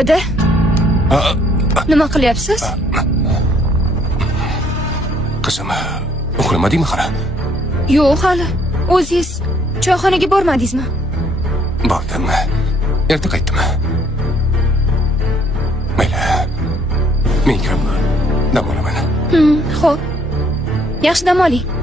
Dada, nima qilyapsiz? Qizim, uxlamadingmi hali? Yo'q, hali. O'zingiz choyxonaga bormadingizmi? Bordim. Erta qaytdim. Mayli. Men kirib dam olaman. Xo'p. Yaxshi dam oling.